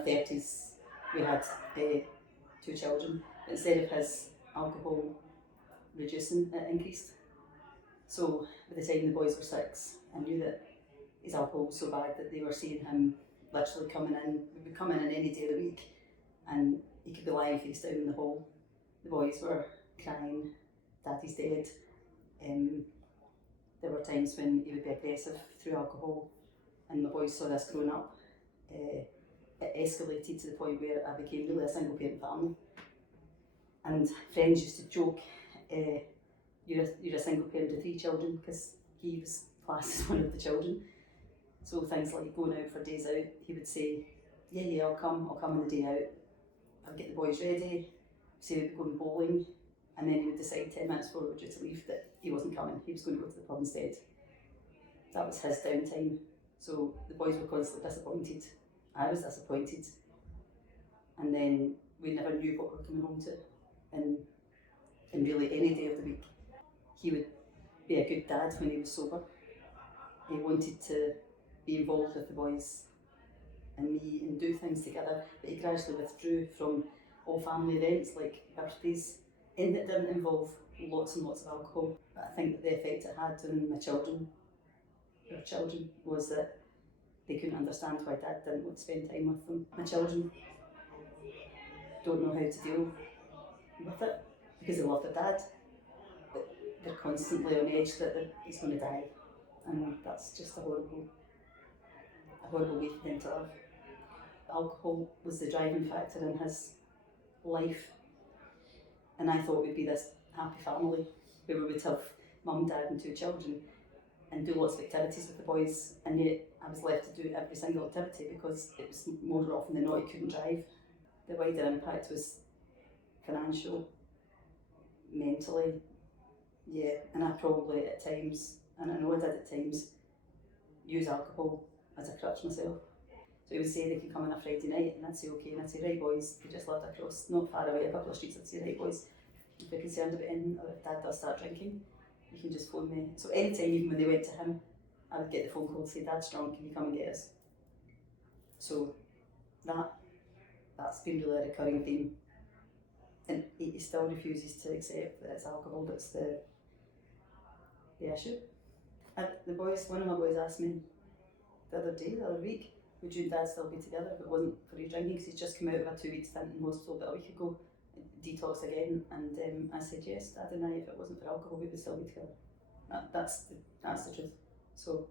our 30s, we had 2 children. Instead of his alcohol reducing, it increased. So by the time the boys were 6, I knew that his alcohol was so bad that they were seeing him literally coming in. He would come in any day of the week, and he could be lying face down in the hall. The boys were crying, Daddy's dead. There were times when he would be aggressive through alcohol, and my boys saw this growing up. It escalated to the point where I became really a single parent family. And friends used to joke, you're a single parent of 3 children, because he was classed as one of the children. So things like going out for days out, he would say, yeah, I'll come on the day out. I'll get the boys ready, say we'd be going bowling, and then he would decide 10 minutes before we were due to leave that he wasn't coming, he was going to go to the pub instead. That was his downtime. So the boys were constantly disappointed. I was disappointed. And then we never knew what we were coming home to. And really any day of the week, he would be a good dad when he was sober. He wanted to be involved with the boys and me and do things together, but he gradually withdrew from all family events like birthdays, and it didn't involve lots and lots of alcohol. But I think that the effect it had on my children, our children, was that they couldn't understand why Dad didn't want to spend time with them. My children don't know how to deal with it because they love their dad, but they're constantly on edge that he's going to die, and that's just a horrible way for them to live. Alcohol was the driving factor in his life, and I thought we'd be this happy family where we would have mum, dad and 2 children and do lots of activities with the boys, and yet I was left to do every single activity because it was more often than not he couldn't drive. The wider impact was financial, mentally, yeah, and I probably at times, and I know I did at times, use alcohol as a crutch myself. So he would say they can come on a Friday night, and I'd say okay, and I'd say, right boys, we just lived across, not far away, a couple of streets. I'd say, right boys, if you're concerned about anything, or if Dad does start drinking, you can just phone me. So anytime, even when they went to him, I would get the phone call to say, Dad's drunk, can you come and get us? So that's been really a recurring theme. And he still refuses to accept that it's alcohol that's the issue. One of my boys asked me the other week, would you and Dad still be together if it wasn't for his drinking? Because he's just come out of a 2-week stint in hospital about a week ago, detox again, and I said yes, Dad and I, if it wasn't for alcohol, we would still be together. That's the truth. So